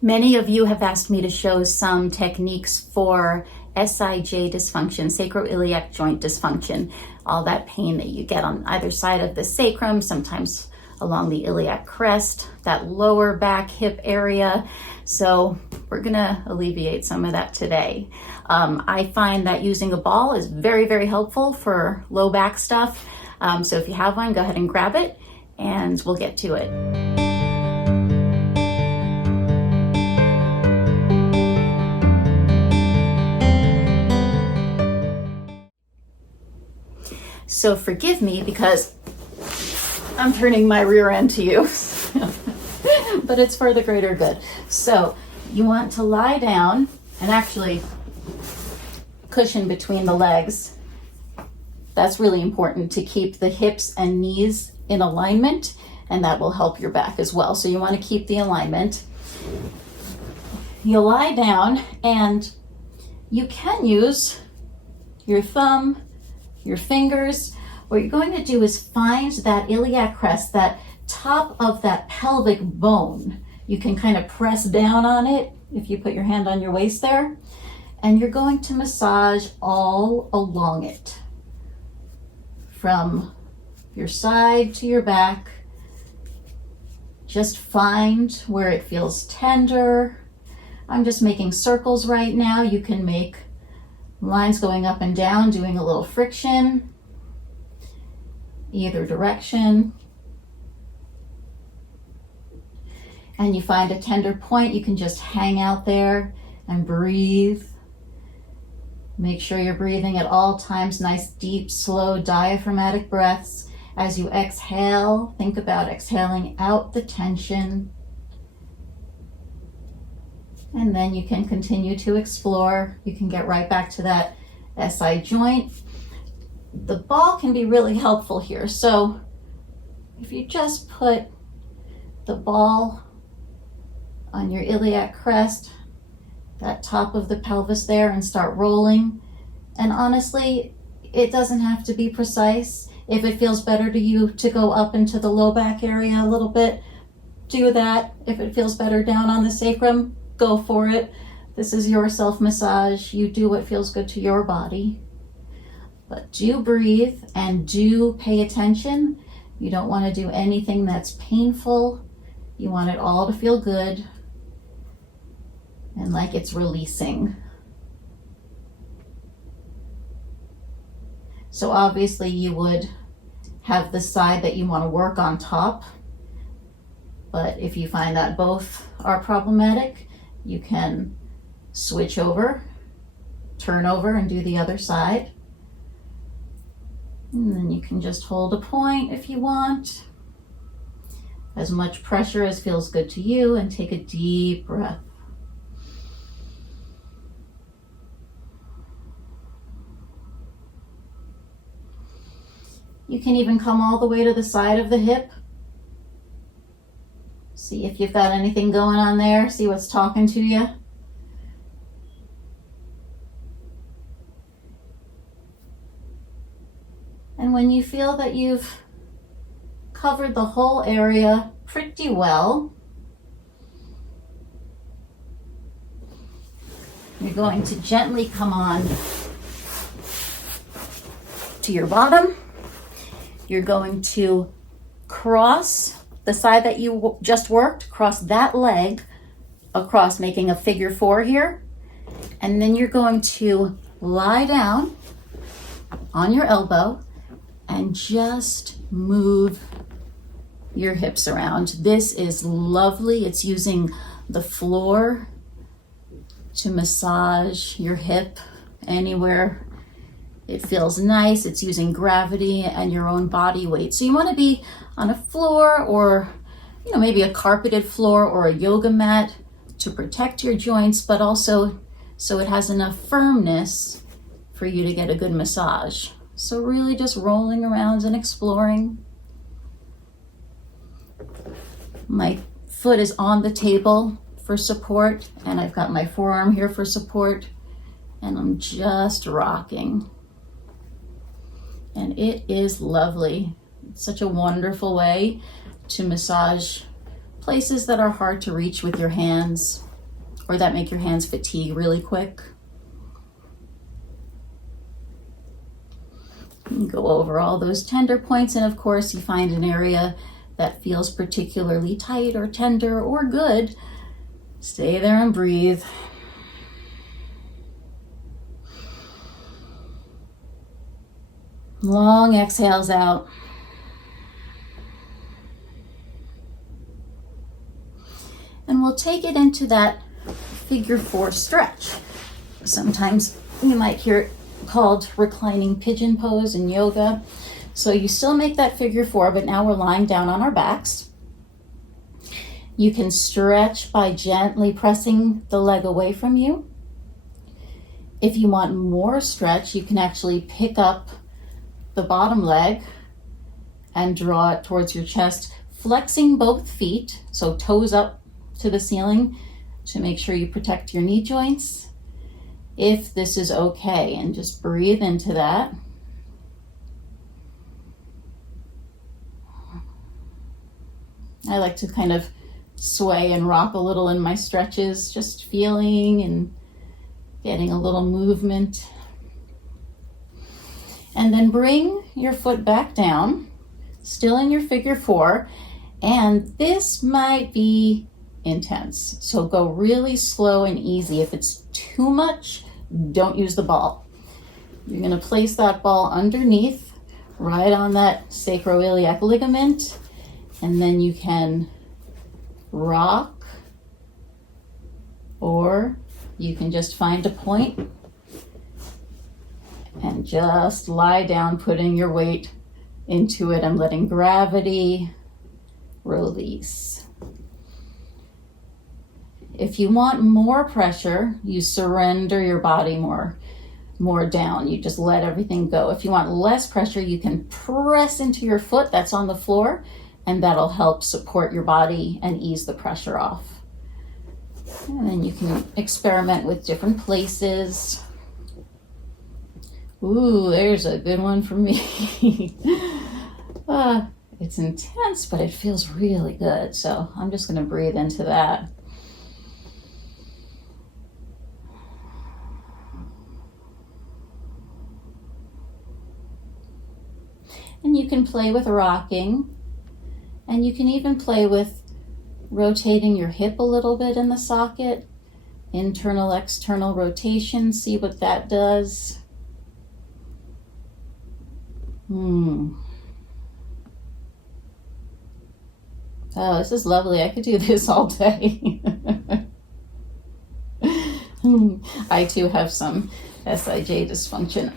Many of you have asked me to show some techniques for SIJD dysfunction, sacroiliac joint dysfunction, all that pain that you get on either side of the sacrum, sometimes along the iliac crest, that lower back hip area. So we're gonna alleviate some of that today. I find that using a ball is very, very helpful for low back stuff. So if you have one, go ahead and grab it and we'll get to it. So forgive me because I'm turning my rear end to you, but it's for the greater good. So you want to lie down and actually cushion between the legs. That's really important to keep the hips and knees in alignment, and that will help your back as well. So you want to keep the alignment. You lie down and you can use your thumb, your fingers. What you're going to do is find that iliac crest, that top of that pelvic bone. You can kind of press down on it if you put your hand on your waist there, and you're going to massage all along it, from your side to your back. Just find where it feels tender. I'm just making circles right now. You can make lines going up and down, doing a little friction, either direction. And you find a tender point, you can just hang out there and breathe. Make sure you're breathing at all times, nice, deep, slow, diaphragmatic breaths. As you exhale, think about exhaling out the tension. And then you can continue to explore. You can get right back to that SI joint. The ball can be really helpful here. So if you just put the ball on your iliac crest, that top of the pelvis there, and start rolling. And honestly, it doesn't have to be precise. If it feels better to you to go up into the low back area a little bit, do that. If it feels better down on the sacrum, go for it. This is your self-massage. You do what feels good to your body. But do breathe and do pay attention. You don't want to do anything that's painful. You want it all to feel good and like it's releasing. So obviously you would have the side that you want to work on top. But if you find that both are problematic, you can switch over, turn over, and do the other side. And then you can just hold a point if you want. As much pressure as feels good to you, and take a deep breath. You can even come all the way to the side of the hip. See if you've got anything going on there. See what's talking to you. And when you feel that you've covered the whole area pretty well, you're going to gently come on to your bottom. You're going to cross the side that you just worked, cross that leg across, making a figure 4 here. And then you're going to lie down on your elbow and just move your hips around. This is lovely. It's using the floor to massage your hip anywhere it feels nice. It's using gravity and your own body weight. So you want to be on a floor, or maybe a carpeted floor or a yoga mat to protect your joints, but also so it has enough firmness for you to get a good massage. So really just rolling around and exploring. My foot is on the table for support, and I've got my forearm here for support, and I'm just rocking. And it is lovely. It's such a wonderful way to massage places that are hard to reach with your hands. or that make your hands fatigue really quick. You go over all those tender points, and of course you find an area that feels particularly tight or tender or good. Stay there and breathe. Long exhales out. And we'll take it into that figure 4 stretch. Sometimes you might hear it called reclining pigeon pose in yoga. So you still make that figure 4, but now we're lying down on our backs. You can stretch by gently pressing the leg away from you. If you want more stretch, you can actually pick up the bottom leg and draw it towards your chest, flexing both feet, so toes up to the ceiling to make sure you protect your knee joints, if this is okay, and just breathe into that. I like to kind of sway and rock a little in my stretches, just feeling and getting a little movement. And then bring your foot back down, still in your figure 4, and this might be intense. So go really slow and easy. If it's too much, don't use the ball. You're going to place that ball underneath, right on that sacroiliac ligament, and then you can rock, or you can just find a point and just lie down, putting your weight into it and letting gravity release. If you want more pressure, you surrender your body more down. You just let everything go. If you want less pressure, you can press into your foot that's on the floor, and that'll help support your body and ease the pressure off. And then you can experiment with different places. Ooh, there's a good one for me. It's intense, but it feels really good. So I'm just going to breathe into that. And you can play with rocking, and you can even play with rotating your hip a little bit in the socket. Internal, external rotation, see what that does. Oh, this is lovely. I could do this all day. I too have some SIJD dysfunction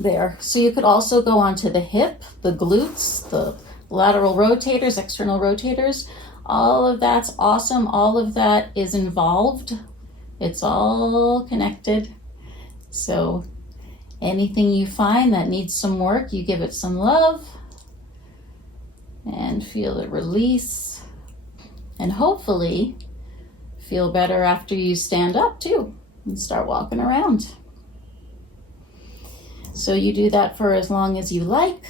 there. So you could also go onto the hip, the glutes, the lateral rotators, external rotators. All of that's awesome. All of that is involved. It's all connected. So anything you find that needs some work, you give it some love and feel it release, and hopefully feel better after you stand up too and start walking around. So you do that for as long as you like.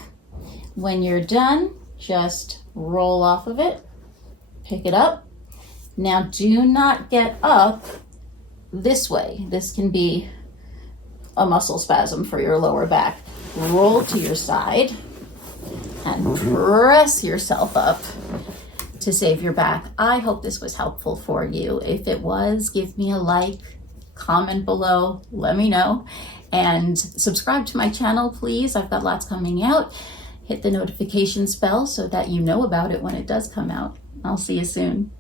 When you're done, just roll off of it, pick it up. Now do not get up this way. This can be a muscle spasm for your lower back. Roll to your side and press yourself up to save your back. I hope this was helpful for you. If it was, give me a like, comment below, let me know, and subscribe to my channel, please. I've got lots coming out. Hit the notifications bell so that you know about it when it does come out. I'll see you soon.